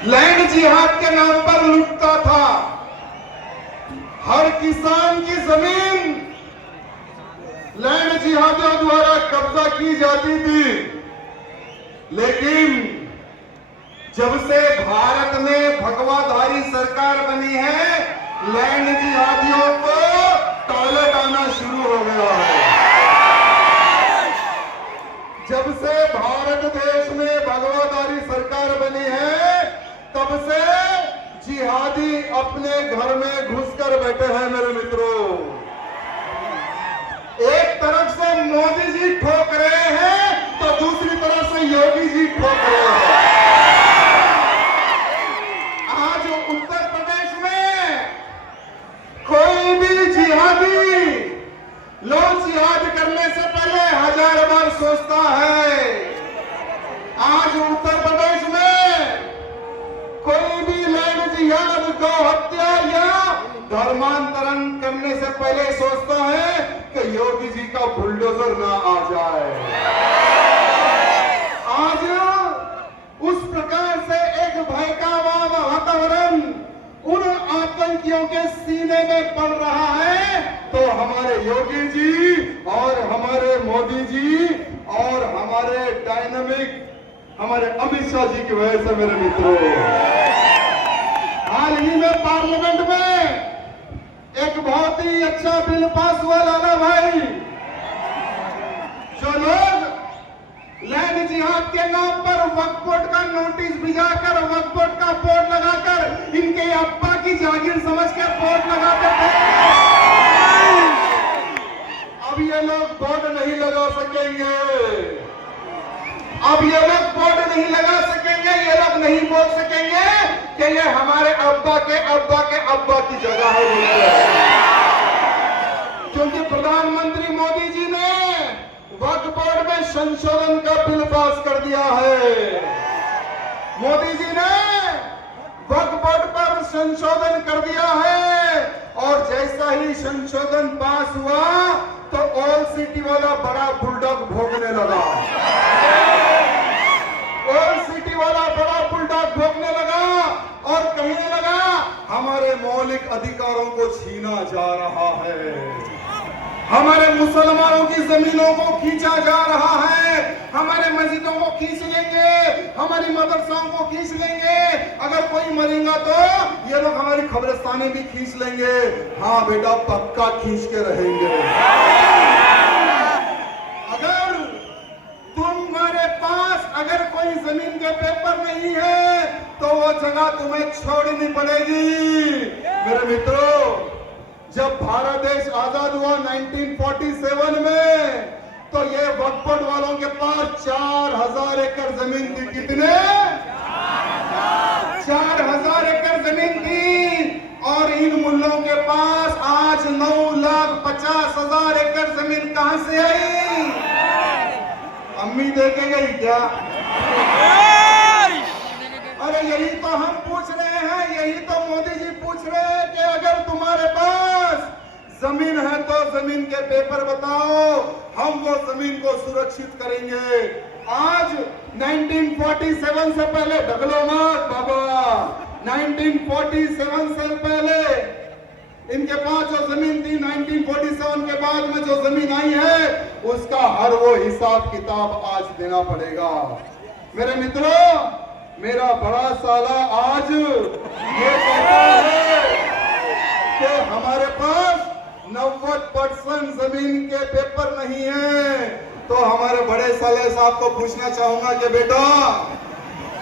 Land जिहाद के नाम पर लूटता था। हर किसान की जमीन लैंड जिहादियों द्वारा कब्जा की जाती थी। लेकिन जब से भारत में भगवाधारी सरकार बनी है, लैंड जिहादियों को टॉयलेट आना शुरू हो गया है। जब से भारत देश में भगवाधारी सरकार बनी है, तब से जिहादी अपने घर में घुसकर बैठे हैं। मेरे मित्रों, एक तरफ से मोदी जी ठोक रहे हैं तो दूसरी तरफ से योगी जी ठोक रहे हैं। आज उत्तर प्रदेश में कोई भी जिहादी लोग जिहाद करने से पहले 1000 बार सोचता है। आज उत्तर प्रदेश में कोई भी लैंड जिहाद, गौ हत्या या धर्मांतरण करने से पहले सोचता है कि योगी जी का बुलडोजर ना आ जाए। आज उस प्रकार से एक भय का वातावरण उन आतंकियों के सीने में पड़ रहा है, तो हमारे योगी जी और हमारे मोदी जी और हमारे डायनामिक हमारे अमित शाह जी की वजह से। मेरे मित्रों, हाल ही में पार्लियामेंट में एक बहुत ही अच्छा बिल पास हुआ लाला भाई। जो लोग लैंड जिहाद के नाम पर वक्फ बोर्ड का नोटिस भिजाकर, वक्फ बोर्ड का बोर्ड लगाकर, इनके अब्बा की जागीर समझ के बोर्ड लगाते थे, अब ये लोग बोर्ड नहीं लगा सकेंगे। अब ये लोग बोर्ड नहीं लगा सकेंगे। ये लोग नहीं बोल सकेंगे कि ये हमारे अब्बा के अब्बा के अब्बा की जगह है, क्योंकि प्रधानमंत्री मोदी जी ने वक्फ बोर्ड में संशोधन का बिल पास कर दिया है। मोदी जी ने वक्फ बोर्ड पर संशोधन कर दिया है, और जैसा ही संशोधन पास हुआ तो ऑल सिटी वाला बड़ा बुलडॉग भोगने लगा। ऑल सिटी वाला बड़ा बुलडॉग भोगने लगा और कहने लगा हमारे मौलिक अधिकारों को छीना जा रहा है, हमारे मुसलमानों की जमीनों को खींचा जा रहा है, हमारे मस्जिदों को खींच लेंगे, हमारी मदरसाओं को खींच लेंगे, अगर कोई मरेगा तो ये लोग हमारी कब्रिस्तानें भी खींच लेंगे। हाँ बेटा, पक्का खींच के रहेंगे। अगर तुम्हारे पास अगर कोई जमीन के पेपर नहीं है तो वो जगह तुम्हें छोड़नी पड़ेगी। मेरे मित्रों, जब भारत देश आजाद हुआ 1947 में, तो ये वक्फ बोर्ड वालों के पास 4000 एकड़ जमीन थी। कितने? 4000 एकड़ जमीन थी। और इन मुल्लों के पास आज 9,50,000 एकड़ जमीन कहां से आई? अम्मी देके गई क्या? अरे यही तो हम पूछ रहे हैं, यही तो मोदी जी पूछ रहे हैं कि अगर तुम्हारे पास जमीन है तो जमीन के पेपर बताओ, हम वो जमीन को सुरक्षित करेंगे। आज 1947 से पहले, ढगलो मत बाबा, 1947 से पहले इनके पास जो जमीन थी, 1947 के बाद में जो जमीन आई है, उसका हर वो हिसाब किताब आज देना पड़ेगा। मेरे मित्रों, मेरा बड़ा साला आज ये कहता है कि हमारे पास 90% जमीन के पेपर नहीं है, तो हमारे बड़े साले साहब को पूछना चाहूंगा कि बेटा,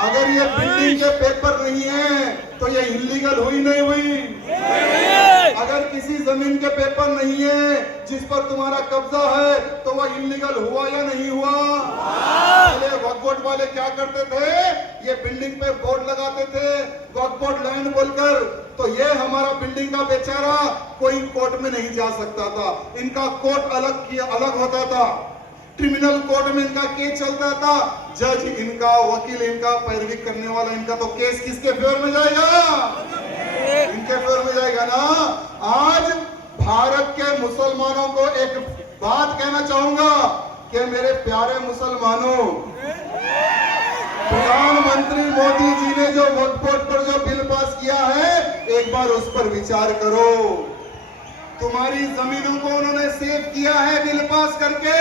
अगर ये बिल्डिंग के पेपर नहीं है तो ये इलीगल हुई नहीं हुई? अगर किसी जमीन के पेपर नहीं है जिस पर तुम्हारा कब्जा है तो वह इलीगल हुआ या नहीं हुआ? पहले वक्फ बोर्ड वाले क्या करते थे, ये बिल्डिंग पे बोर्ड लगाते थे वक्फ बोर्ड लैंड बोलकर, तो ये हमारा बिल्डिंग का बेचारा कोई कोर्ट में नहीं जा सकता था। इनका कोर्ट अलग होता था, क्रिमिनल कोर्ट में इनका केस चलता था, जज इनका, वकील इनका, पैरवी करने वाला इनका, तो केस किसके फेवर में जाएगा? इनके फेवर में जाएगा ना। आज भारत के मुसलमानों को एक बात कहना चाहूंगा कि मेरे प्यारे मुसलमानों, प्रधानमंत्री प्रधानमंत्री मोदी जी ने जो वक्फ बोर्ड पर जो बिल पास किया है, एक बार उस पर विचार करो। तुम्हारी जमीनों को उन्होंने सेव किया है बिल पास करके,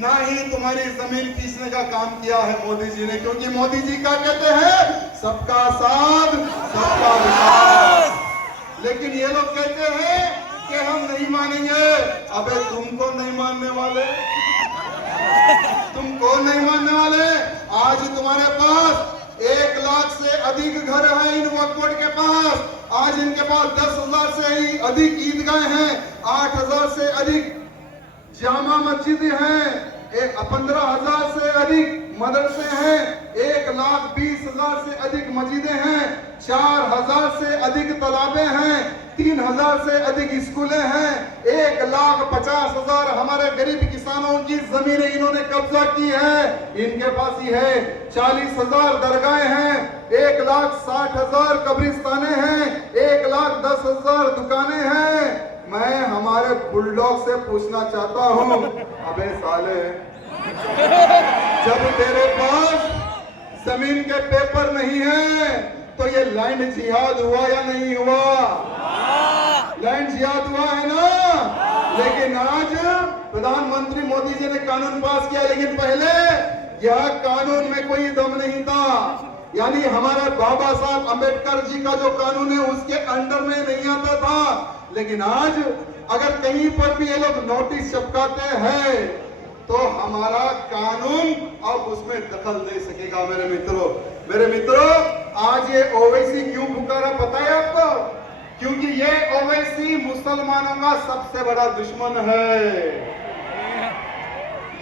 ना ही तुम्हारी जमीन खींचने का काम किया है मोदी जी ने, क्योंकि मोदी जी क्या कहते हैं, सबका साथ सबका विकास। लेकिन ये लोग कहते हैं कि हम नहीं मानेंगे। अबे तुमको नहीं मानने वाले, तुमको नहीं मानने वाले। आज तुम्हारे पास 1 लाख से अधिक घर है इन वक्फ बोर्ड के पास। आज इनके पास 10,000 से ही अधिक ईदगाह हैं, 8,000 से अधिक जामा मस्जिद हैं, 15,000 से अधिक मदरसे हैं, 1,20,000 से अधिक मस्जिदें हैं, 4,000 से अधिक तालाबें हैं, 3,000 से अधिक स्कूलें हैं, 1,50,000 हमारे गरीब किसानों की जमीनें इन्होंने कब्जा की है, इनके पास ही है। 40,000 दरगाहें हैं, 1,60,000 कब्रिस्ताने हैं, 1,10,000 दुकानें हैं। मैं हमारे बुलडॉग से पूछना चाहता हूं, अबे साले, जब तेरे पास जमीन के पेपर नहीं है तो ये लैंड जिहाद हुआ या नहीं हुआ? लैंड जिहाद हुआ है ना। लेकिन आज प्रधानमंत्री मोदी जी ने कानून पास किया, लेकिन पहले यह कानून में कोई दम नहीं था। यानी हमारे बाबा साहब अंबेडकर जी का जो कानून है उसके अंडर में नहीं आता था। लेकिन आज अगर कहीं पर भी ये लोग नोटिस चिपकाते हैं तो हमारा कानून अब उसमें दखल दे सकेगा। मेरे मित्रों, आज ये ओवैसी क्यों पुकारा पता है आपको? क्योंकि ये ओवैसी मुसलमानों का सबसे बड़ा दुश्मन है।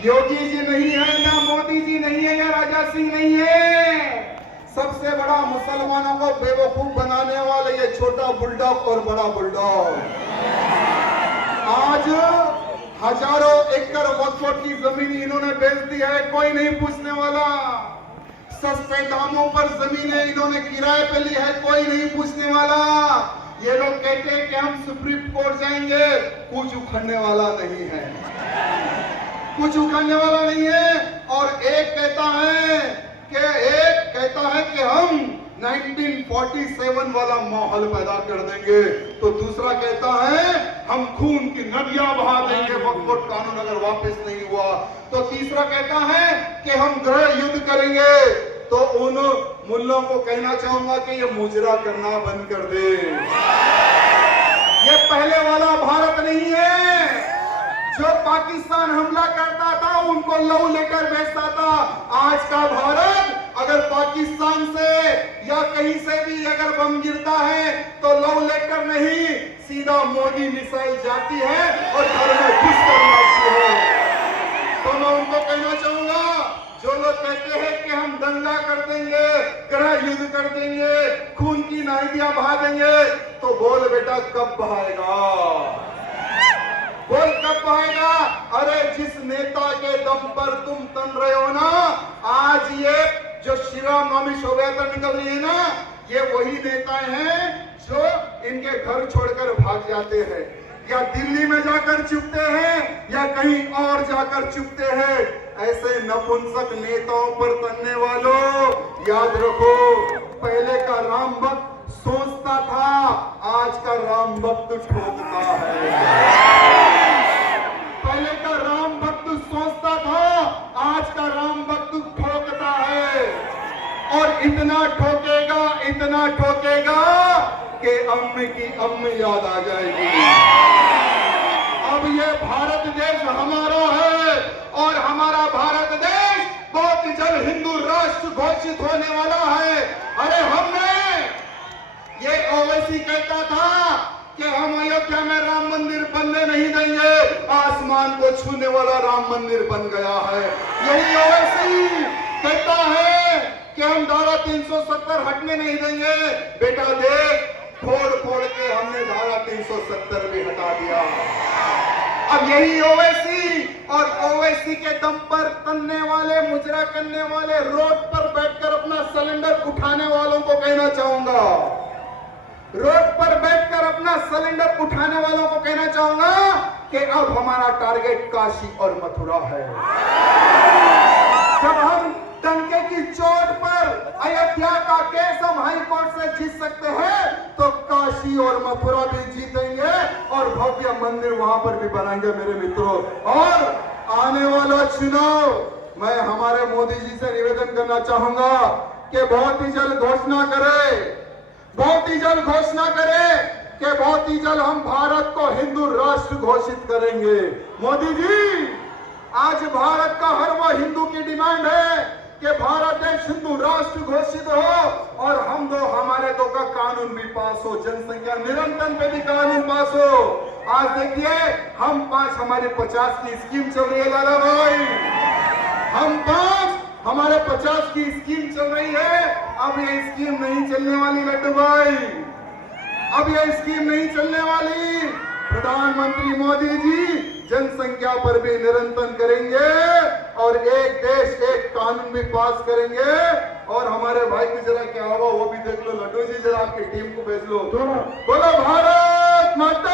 योगी जी नहीं है, ना मोदी जी नहीं है, या राजा सिंह नहीं है। सबसे बड़ा मुसलमानों को बेवकूफ बनाने वाले ये छोटा बुलडॉग और बड़ा बुलडॉग। आज हजारों एकड़ वक्फ बोर्ड की जमीन इन्होंने बेच दी है, कोई नहीं पूछने वाला। सस्ते दामों पर जमीनें इन्होंने किराए पे ली है, कोई नहीं पूछने वाला। ये लोग कहते हैं कि हम सुप्रीम कोर्ट जाएंगे, कुछ उखड़ने वाला नहीं है, कुछ उखड़ने वाला नहीं है। और एक कहता है कि हम 1947 वाला माहौल पैदा कर देंगे, तो दूसरा कहता है हम खून की नदियां बहा देंगे वक्फ बोर्ड कानून अगर वापस नहीं हुआ। तो तीसरा कहता है कि हम गृह युद्ध करेंगे। तो उन मुल्लों को कहना चाहूंगा कि ये मुजरा करना बंद कर दे। ये पहले वाला भारत नहीं है जो पाकिस्तान हमला करता था उनको लव लेटर भेजता था। आज का भारत अगर पाकिस्तान से या कहीं से भी अगर बम गिरता है तो लव लेटर नहीं, सीधा मोदी मिसाइल जाती है और घर में घुस कर मारती है। तो मैं उनको कहना चाहूंगा, जो लोग कहते हैं कि हम दंगा कर देंगे, गृह युद्ध कर देंगे, खून की नदियां बहा देंगे, तो बोल बेटा कब बहाएगा? बोल कब बहाएगा? अरे जिस नेता के दम पर तुम तन रहे हो ना, आज ये जो श्रीराम नवमी शोभा यात्रा निकल रही है ना, ये वही नेता हैं जो इनके घर छोड़कर भाग जाते हैं, या दिल्ली में जाकर चुपते हैं, या कहीं और जाकर चुपते हैं। ऐसे नपुंसक नेताओं पर तनने वालों, याद रखो, पहले का राम भक्त सोचता था, आज का राम भक्त ठोकता है। पहले का राम भक्त सोचता था, आज का राम भक्त ठोकता है। और इतना ठोकेगा कि अम्म की अम्म याद आ जाएगी। अब ये भारत देश हमारा है और हमारा भारत देश बहुत जल्द हिंदू राष्ट्र घोषित होने वाला है। अरे हमने ये ओवैसी कहता था कि हम अयोध्या में राम मंदिर बनने नहीं देंगे, आसमान को छूने वाला राम मंदिर बन गया है। यही ओवैसी कहता है कि हम धारा 370 हटने नहीं देंगे। बेटा देख, फोड़ के हमने धारा 370 भी हटा दिया। अब यही ओवैसी और ओवैसी के दम पर तनने वाले, मुजरा करने वाले, रोड पर बैठकर अपना सिलेंडर उठाने वालों को कहना चाहूंगा, रोड पर बैठकर अपना सिलेंडर उठाने वालों को कहना चाहूंगा कि अब हमारा टारगेट काशी और मथुरा है। जब हम डंके की चोट पर अयोध्या का केस हम हाई कोर्ट से जीत सकते हैं तो काशी और मथुरा भी जीतेंगे और भव्य मंदिर वहां पर भी बनाएंगे मेरे मित्रों। और आने वाला चुनाव मैं हमारे मोदी जी से निवेदन करना चाहूंगा कि बहुत ही जल्द घोषणा करें, बहुत ही जल्द घोषणा करें कि बहुत ही जल्द हम भारत को हिंदू राष्ट्र घोषित करेंगे। मोदी जी, आज भारत का हर वह हिंदू की डिमांड है कि भारत देश हिंदू राष्ट्र घोषित हो और हम दो हमारे दो का कानून भी पास हो, जनसंख्या निरंतर पे भी कानून पास हो। आज देखिए हम 5 हमारे 50 की स्कीम चल रही है लाला भाई, हम 5 हमारे 50 की स्कीम चल रही है। अब ये स्कीम नहीं चलने वाली लड्डू भाई, अब ये स्कीम नहीं चलने वाली। प्रधानमंत्री मोदी जी जनसंख्या पर भी निरंतर करेंगे और एक देश एक कानून भी पास करेंगे। और हमारे भाई की जरा क्या हुआ वो भी देख लो, लड्डू जी जरा आपकी टीम को भेज लो। बोलो भारत माता